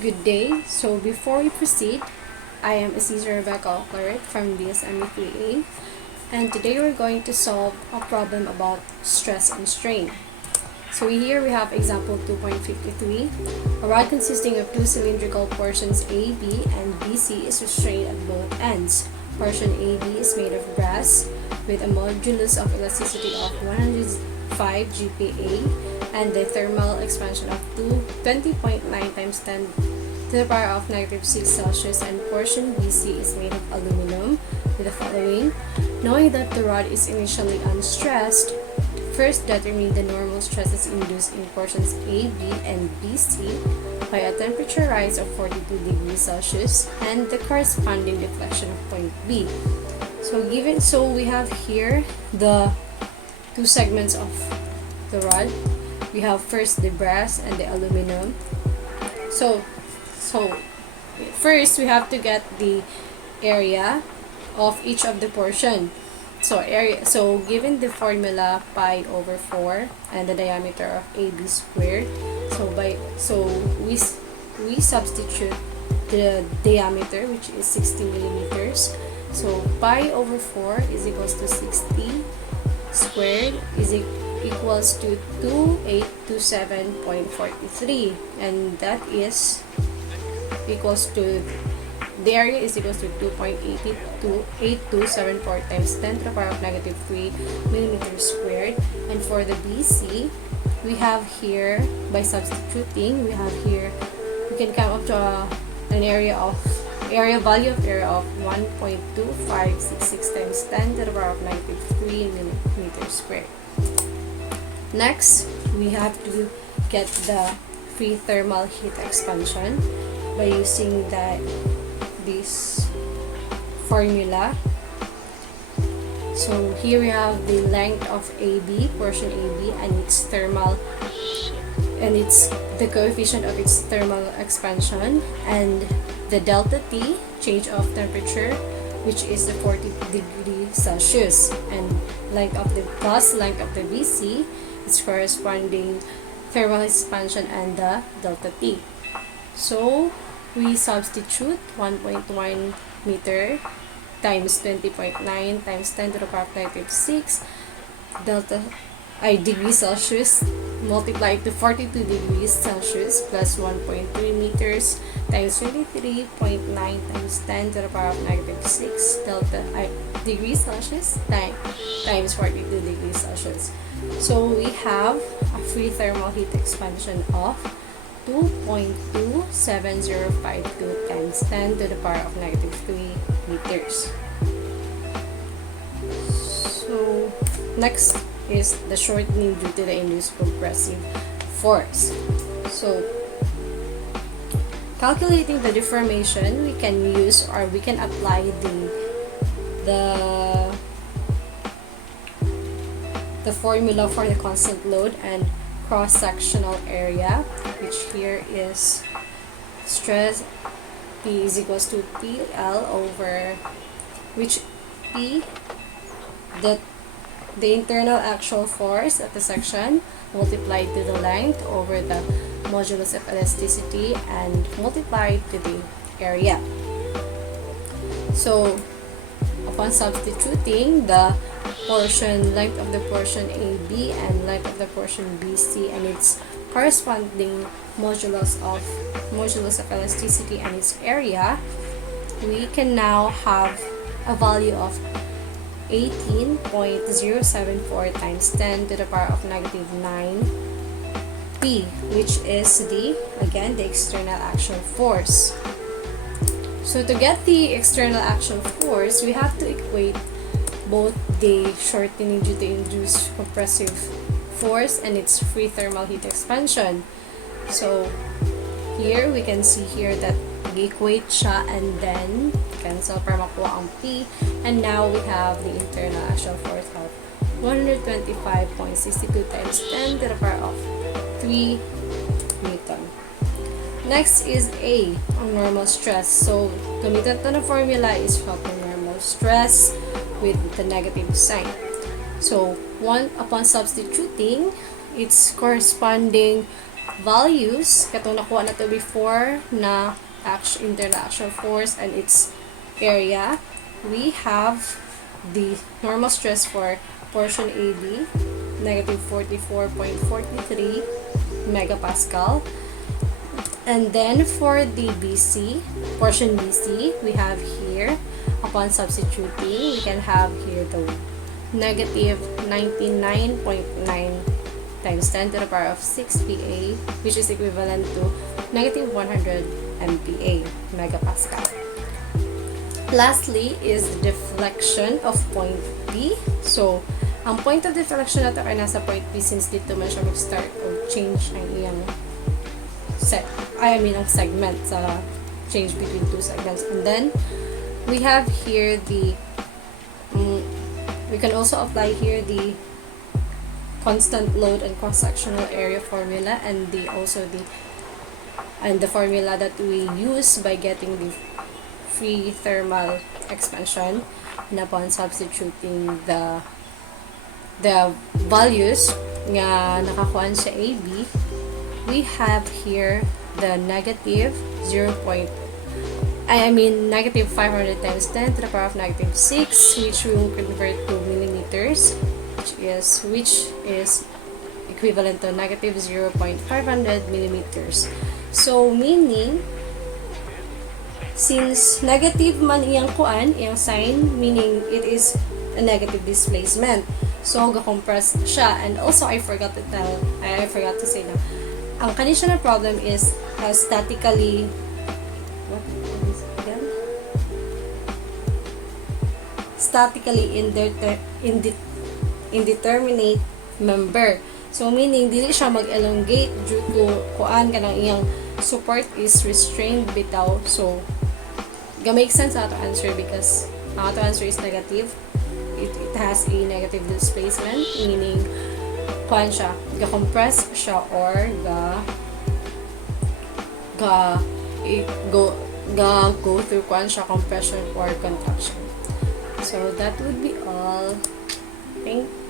Good day. So before we proceed, I am Cesar Rebecca Claret from BSME 3A, and today we're going to solve a problem about stress and strain. So here we have example 2.53. A rod consisting of two cylindrical portions A, B, and BC is restrained at both ends. Portion AB is made of brass with a modulus of elasticity of 105 GPa and the thermal expansion of 20.9 times 10 to the power of negative 6 Celsius, and portion BC is made of aluminum with the following. Knowing that the rod is initially unstressed, first determine the normal stresses induced in portions A, B, and BC by a temperature rise of 42 degrees Celsius and the corresponding deflection of point B. So we have here the two segments of the rod. We have first the brass and the aluminum. So first we have to get the area of each of the portion. So given the formula pi over 4 and the diameter of AB squared, we substitute the diameter, which is 60 millimeters. So pi over 4 is equals to 60 squared is equals to 2827.43, and that is equals to the area is equals to 2.8274 times 10 to the power of negative 3 millimeters squared. And for the BC, we have here, by substituting, we can come up to an value of area of 1.2566 times 10 to the power of negative 3 millimeters squared. Next, we have to get the free thermal heat expansion by using this formula. So here we have the length of AB, portion AB, and its the coefficient of its thermal expansion, and the delta T, change of temperature, which is the 40 degrees Celsius, and length of the BC is corresponding thermal expansion and the delta T. So we substitute 1.1 meter times 20.9 times 10 to the power of negative 6 degrees Celsius multiplied to 42 degrees Celsius plus 1.3 meters times 23.9 times 10 to the power of negative 6 degrees Celsius times 42 degrees Celsius. So we have a free thermal heat expansion of 2.27052 times 10 to the power of negative 3 meters. So next is the shortening due to the induced compressive force. So calculating the deformation, we can use, or we can apply the formula for the constant load and cross-sectional area, which here is stress P is equals to PL over which P, the internal actual force at the section multiplied to the length over the modulus of elasticity and multiplied to the area. So upon substituting the length of the portion AB and length of the portion BC and its corresponding modulus of elasticity and its area, we can now have a value of 18.074 times 10 to the power of negative 9 P, which is the external actual force. So to get the external actual force, we have to equate both the shortening due to induced compressive force and its free thermal heat expansion. So here we can see here that equate siya and then cancel para makuha ang P, and now we have the internal actual force of 125.62 times 10 to the power of 3 Newton. Next is A, ang normal stress. So gamitan to na formula is from normal stress with the negative sign. So upon substituting its corresponding values, katong nakuha na to before na internal force and its area, we have the normal stress for portion AB, negative 44.43 megapascal. And then for the BC, portion BC, we have here, upon substituting, we can have here the negative 99.9 times 10 to the power of 6 PA, which is equivalent to negative 100 MPa, megapascal. Lastly is the deflection of point P. So, ang point of deflection nato ay nasa point P since dito man siya mag-start o change ang iyang ang segment sa change between two segments. And then, we have here the we can also apply here the constant load and cross-sectional area formula and the formula that we use by getting the free thermal expansion, and upon substituting the values nga nakakuan sa AB, we have here the negative negative 500 times 10 to the power of negative 6, which we will convert to millimeters, which is equivalent to negative 0.500 millimeters. So, meaning, since negative man iyang kuan, iyang sign, meaning it is a negative displacement. So, ga-compress siya. And also, I forgot to say na, ang conditional problem is statically, indeterminate member. So, meaning, dili siya mag-elongate due to kuan kanang iyang support is restrained bitaw. So, make sense how to answer because how to answer is negative. It has a negative displacement, meaning kuan siya, ga-compress siya or go through kuan siya, compression or contraction. So, that would be all. Thank you.